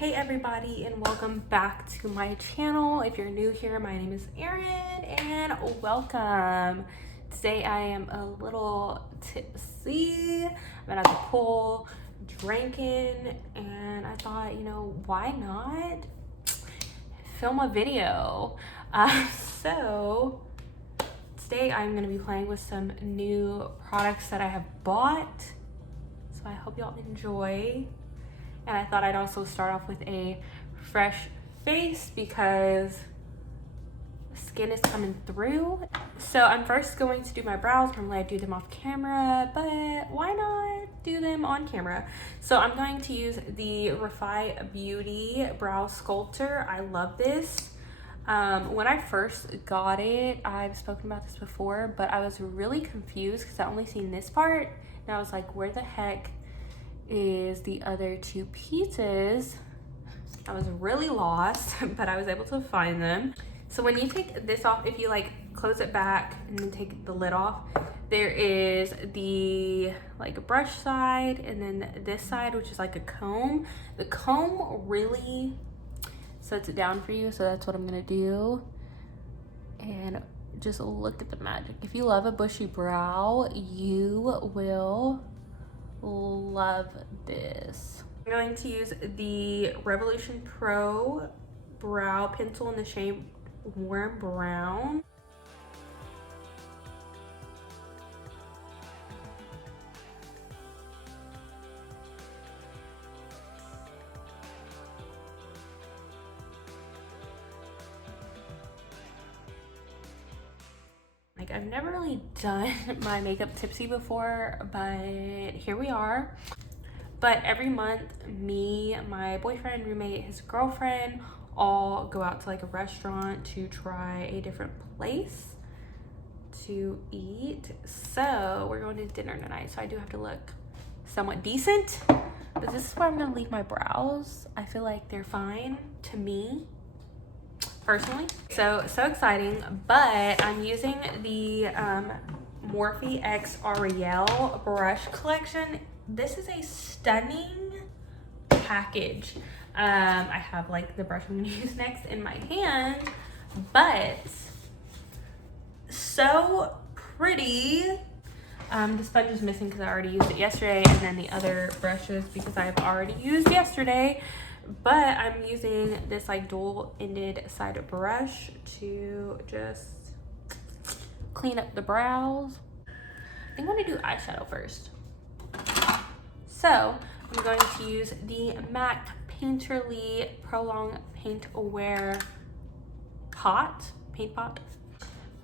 Hey everybody, and welcome back to my channel. If you're new here, my name is Ariel and welcome. Today I am a little tipsy. I'm at the pool drinking, and I thought, why not film a video? So today I'm going to be playing with some new products that I have bought, so I hope y'all enjoy. And I thought I'd also start off with a fresh face because skin is coming through. So I'm first going to do my brows. Normally I do them off camera, but why not do them on camera? So I'm going to use the Refy Beauty Brow Sculptor. I love this. When I first got it, I've spoken about this before, but I was really confused because I only seen this part. And I was like, where the heck is the other two pieces? I was really lost, but I was able to find them. So when you take this off, if you close it back and then take the lid off, there is the brush side, and then this side, which is like a comb. The comb really sets it down for you, so that's what I'm gonna do. And just look at the magic. If you love a bushy brow, you will love this. I'm going to use the Revolution Pro Brow Pencil in the shade Warm Brown. I've never really done my makeup tipsy before, but here we are. But every month, me, my boyfriend, roommate, his girlfriend, all go out to a restaurant to try a different place to eat. So we're going to dinner tonight, so I do have to look somewhat decent. But this is where I'm gonna leave my brows. I feel like they're fine to me, personally. So exciting. But I'm using the Morphe X Ariel brush collection. This is a stunning package. I have the brush I'm gonna use next in my hand, but so pretty. The sponge is missing because I already used it yesterday, and then the other brushes because I've already used yesterday. But I'm using this dual-ended side brush to just clean up the brows. I think I'm gonna do eyeshadow first. So I'm going to use the MAC Painterly Prolong Paint Aware paint pot.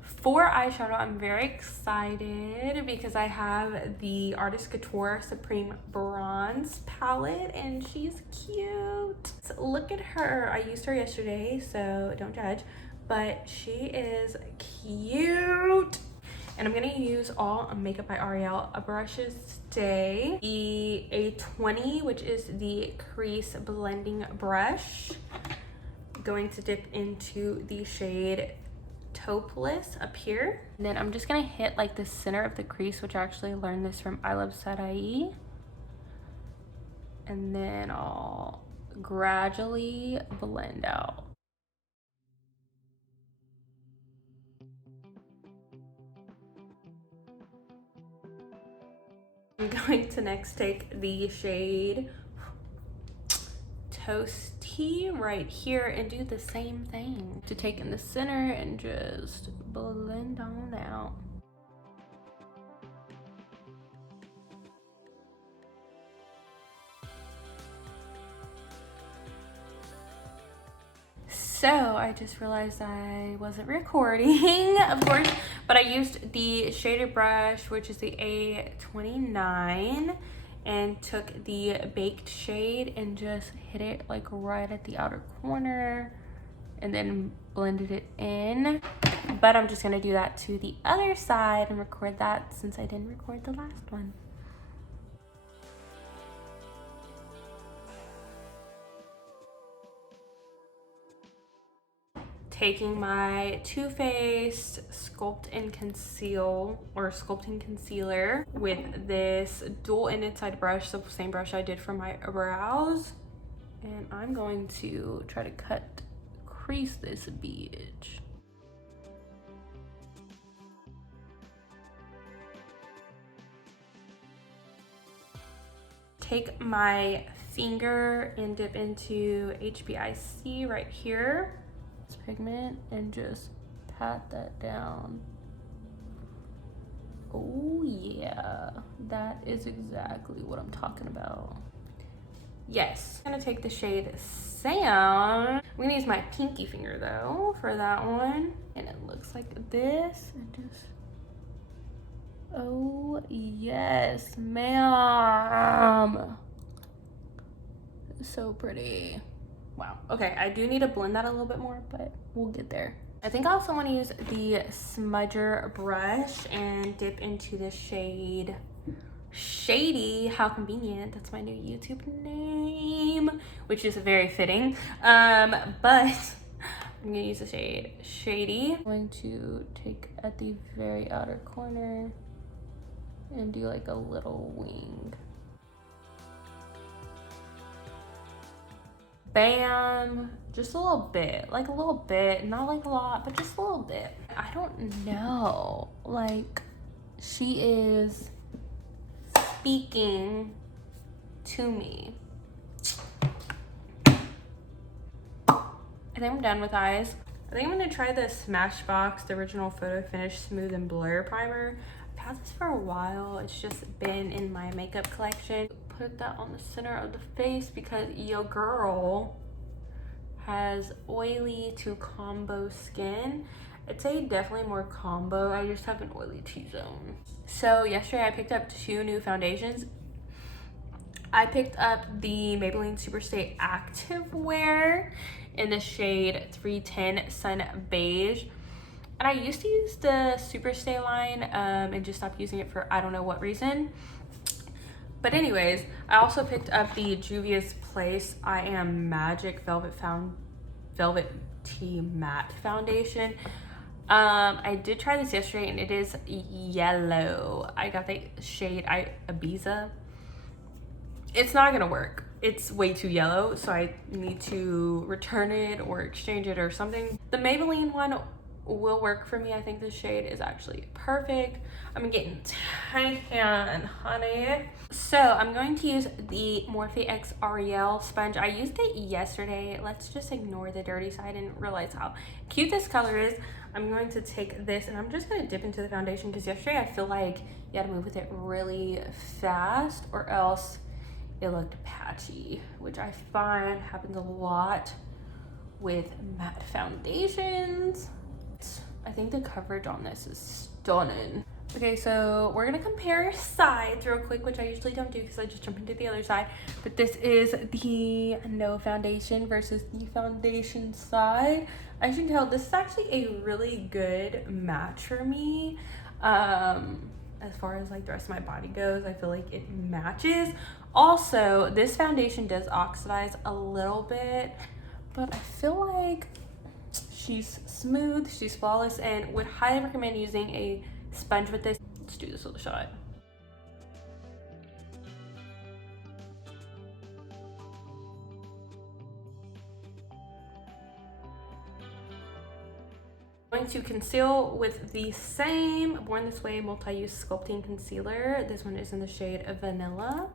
For eyeshadow, I'm very excited because I have the Artist Couture Supreme Bronze palette, and she's cute. So look at her. I used her yesterday, so don't judge, but she is cute. And I'm gonna use all Makeup by Ariel brushes today. The A20, which is the crease blending brush. I'm going to dip into the shade Taupeless up here. And then I'm just gonna hit the center of the crease, which I actually learned this from I Love Sadai. And then I'll gradually blend out. I'm going to next take the shade Toasty right here and do the same thing. To take in the center and just blend on out. So I just realized I wasn't recording, of course, but I used the shaded brush, which is the A29, and took the baked shade and just hit it right at the outer corner and then blended it in. But I'm just gonna do that to the other side and record that since I didn't record the last one. Taking my Too Faced Sculpt and Conceal or Sculpting Concealer with this dual-ended side brush, the same brush I did for my brows, and I'm going to try to crease this beige. Take my finger and dip into HBIC right here, this pigment, and just pat that down. Oh yeah, that is exactly what I'm talking about. Yes, I'm gonna take the shade Sam. I'm gonna use my pinky finger though for that one. And it looks like this, and just, oh yes, ma'am. So pretty. Wow. Okay, I do need to blend that a little bit more, but we'll get there. I think I also want to use the smudger brush and dip into the shade Shady. How convenient. That's my new YouTube name, which is very fitting. But I'm gonna use the shade Shady. I'm going to take at the very outer corner and do like a little wing. Bam, just a little bit, like a little bit, not like a lot, but just a little bit. I don't know, like she is speaking to me. I think I'm done with eyes. I think I'm gonna try the Smashbox, the original Photo Finish Smooth and Blur Primer. I've had this for a while. It's just been in my makeup collection. Put that on the center of the face because your girl has oily to combo skin. I'd say definitely more combo. I just have an oily T-zone. So yesterday I picked up 2 new foundations. I picked up the Maybelline SuperStay Active Wear in the shade 310 Sun Beige. And I used to use the SuperStay line and just stopped using it for I don't know what reason. But anyways, I also picked up the Juvia's Place I Am Magic Velvet Tea Matte Foundation. I did try this yesterday and it is yellow. I got the shade Ibiza. It's not gonna work. It's way too yellow, so I need to return it or exchange it or something. The Maybelline one will work for me. I think this shade is actually perfect. I'm getting tan, honey. So I'm going to use the Morphe X Ariel sponge. I used it yesterday. Let's just ignore the dirty side and realize how cute this color is. I'm going to take this and I'm just going to dip into the foundation because yesterday I feel like you had to move with it really fast or else it looked patchy, which I find happens a lot with matte foundations. I think the coverage on this is stunning. Okay, so we're gonna compare sides real quick, which I usually don't do because I just jump into the other side. But this is the no foundation versus the foundation side. As you can tell, this is actually a really good match for me. As far as like the rest of my body goes, I feel like it matches. Also, this foundation does oxidize a little bit, but I feel like she's smooth, she's flawless, and would highly recommend using a sponge with this. Let's do this with a shot. I'm going to conceal with the same Born This Way multi-use sculpting concealer. This one is in the shade of Vanilla.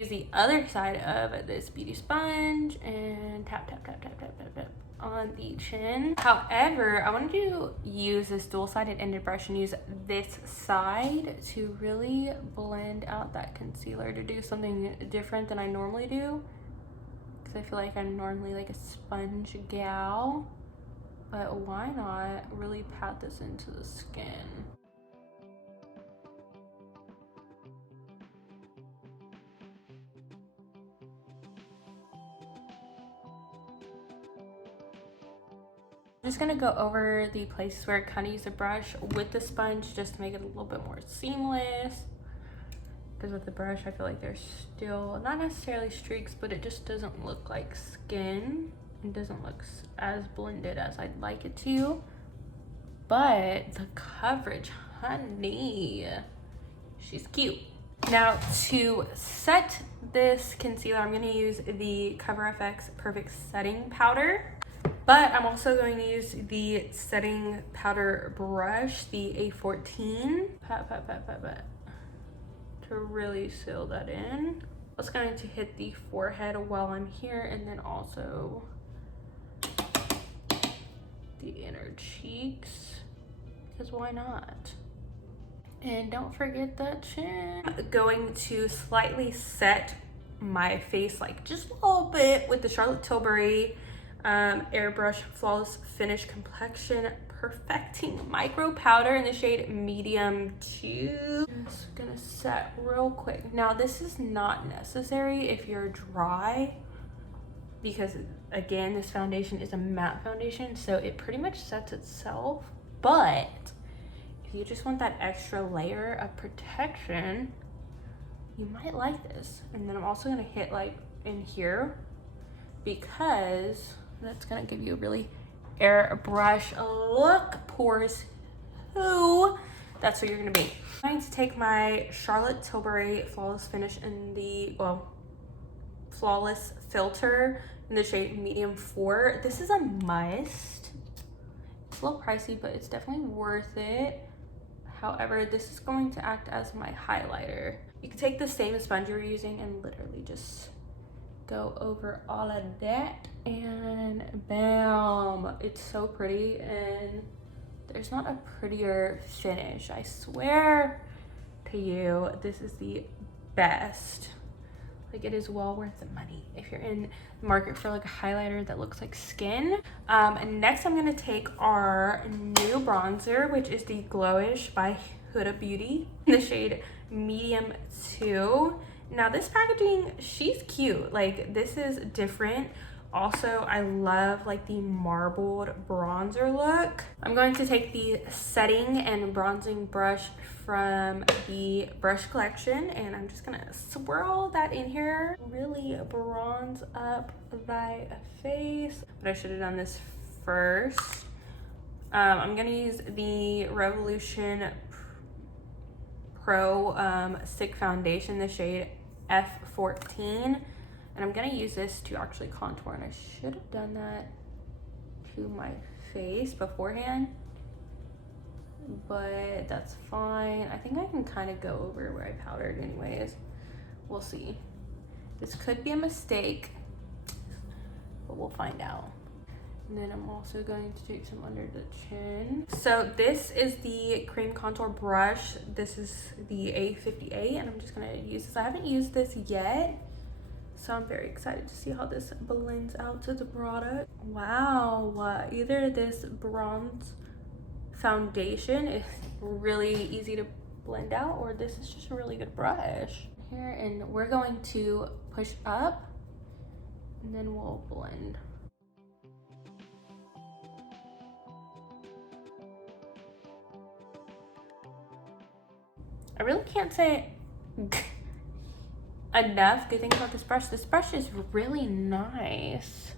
Use the other side of this beauty sponge and tap, tap, tap, tap, tap, tap, tap on the chin. However, I wanted to use this dual-sided ended brush and use this side to really blend out that concealer, to do something different than I normally do. Because I feel like I'm normally like a sponge gal. But why not really pat this into the skin? I'm just gonna go over the places where I kind of use a brush with the sponge just to make it a little bit more seamless. because with the brush, I feel like there's still, not necessarily streaks, but it just doesn't look like skin. It doesn't look as blended as I'd like it to. But the coverage, honey, she's cute. Now to set this concealer, I'm gonna use the Cover FX Perfect Setting Powder. But I'm also going to use the setting powder brush, the A14. Pat, pat, pat, pat, pat. To really seal that in. I was going to hit the forehead while I'm here, and then also the inner cheeks, because why not? And don't forget that chin. I'm going to slightly set my face, like just a little bit, with the Charlotte Tilbury Airbrush Flawless Finish Complexion Perfecting Micro Powder in the shade Medium 2. Just gonna set real quick. Now this is not necessary if you're dry, because again, this foundation is a matte foundation, so it pretty much sets itself. But if you just want that extra layer of protection, you might like this. And then I'm also gonna hit like in here, because that's gonna give you a really airbrush look. Pores who? That's what you're gonna be. I'm going to take my Charlotte Tilbury Flawless Finish in the, well, Flawless Filter in the shade Medium 4. This is a must. It's a little pricey, but it's definitely worth it. However, this is going to act as my highlighter. You can take the same sponge you were using and literally just go over all of that, and bam, it's so pretty, and there's not a prettier finish. I swear to you, this is the best. Like, it is well worth the money if you're in the market for like a highlighter that looks like skin. And next I'm gonna take our new bronzer, which is the GloWish by Huda Beauty in the shade Medium 2. Now this packaging, she's cute. Like, this is different. Also, I love like the marbled bronzer look. I'm going to take the setting and bronzing brush from the brush collection, and I'm just gonna swirl that in here. Really bronze up thy face. But I should have done this first. I'm gonna use the Revolution Pro Stick Foundation, the shade F14. And I'm gonna use this to actually contour, and I should have done that to my face beforehand, but that's fine. I think I can kind of go over where I powdered anyways. We'll see. This could be a mistake, but we'll find out. And then I'm also going to take some under the chin. So this is the cream contour brush. This is the A58, and I'm just gonna use this. I haven't used this yet, so I'm very excited to see how this blends out to the product. Wow, either this bronze foundation is really easy to blend out, or this is just a really good brush. Here, and we're going to push up, and then we'll blend. I really can't say enough good things about this brush. This brush is really nice.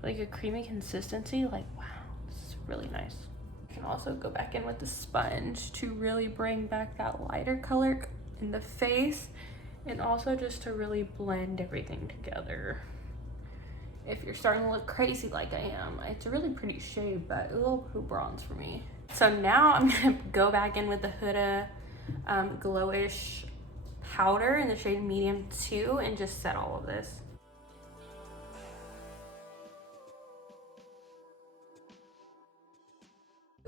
Like a creamy consistency, like wow, this is really nice. You can also go back in with the sponge to really bring back that lighter color in the face, and also just to really blend everything together. If you're starting to look crazy like I am, it's a really pretty shade, but a little too bronze for me. So now I'm gonna go back in with the Huda GloWish powder in the shade Medium 2 and just set all of this.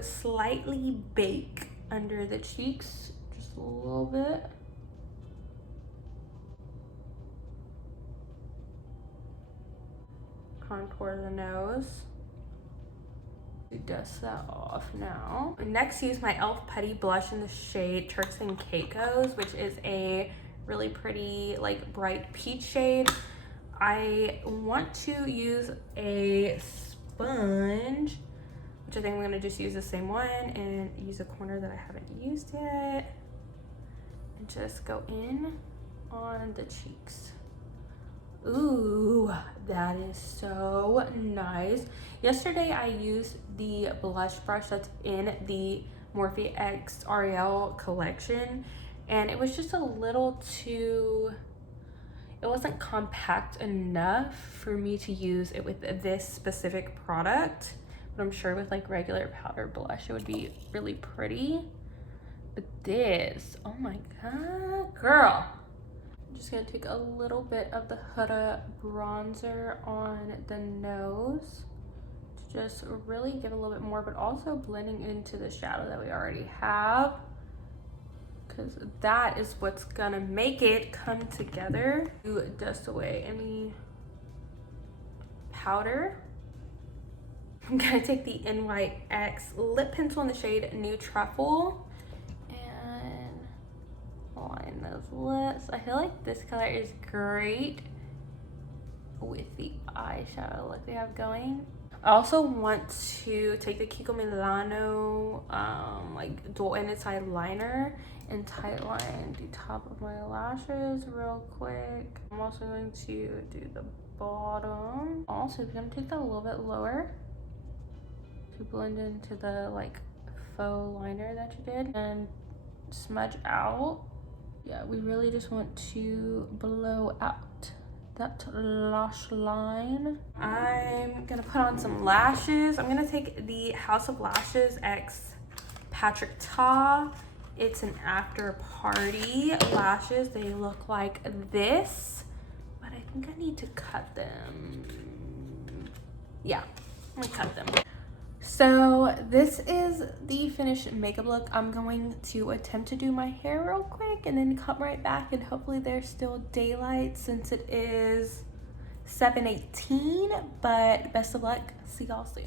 Slightly bake under the cheeks, just a little bit. Contour the nose. Dust that off now. Next, use my e.l.f. Putty blush in the shade Turks and Caicos, which is a really pretty, like, bright peach shade. I want to use a sponge, which I think I'm gonna just use the same one and use a corner that I haven't used yet. and just go in on the cheeks. Ooh, that is so nice. Yesterday I used the blush brush that's in the Morphe X Ariel collection, and it was just a little too, it wasn't compact enough for me to use it with this specific product. But I'm sure with like regular powder blush it would be really pretty. But this, oh my god, girl. I'm just gonna take a little bit of the Huda bronzer on the nose to just really give a little bit more, but also blending into the shadow that we already have, because that is what's gonna make it come together. To dust away any powder, I'm gonna take the NYX lip pencil in the shade New Truffle and line those lips. I feel like this color is great with the eyeshadow look we have going. I also want to take the Kiko Milano like dual ended side liner and tight line the top of my lashes real quick. I'm also going to do the bottom. Also, I'm gonna take that a little bit lower to blend into the like faux liner that you did and smudge out. Yeah, we really just want to blow out that lash line. I'm gonna put on some lashes. I'm gonna take the House of Lashes X Patrick Ta. It's an after party lashes. They look like this, but I think I need to cut them. Yeah, I'm gonna cut them. So this is the finished makeup look. I'm going to attempt to do my hair real quick and then come right back, and hopefully there's still daylight since it is 7:18, but best of luck. See y'all soon.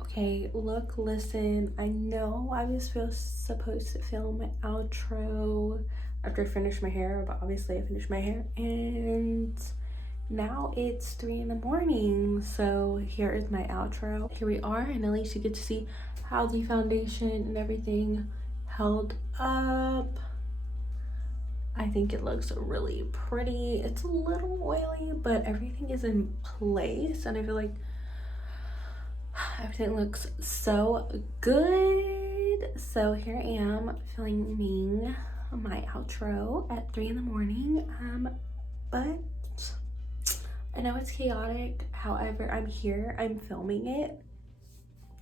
Okay, look, listen, I know I was supposed to film my outro after I finished my hair, but obviously I finished my hair and now it's 3 in the morning. So here is my outro. Here we are, and at least you get to see how the foundation and everything held up. I think it looks really pretty. It's a little oily, but everything is in place, and I feel like everything looks so good. So here I am filming my outro at 3 in the morning. But I know it's chaotic. However, I'm here, I'm filming it.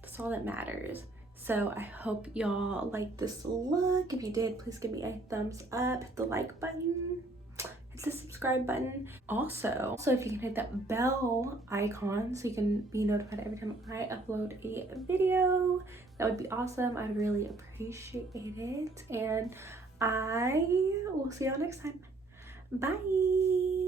That's all that matters. So I hope y'all like this look. If you did, please give me a thumbs up, hit the like button, hit the subscribe button. Also if you can hit that bell icon so you can be notified every time I upload a video, that would be awesome. I'd really appreciate it. And I will see y'all next time. Bye.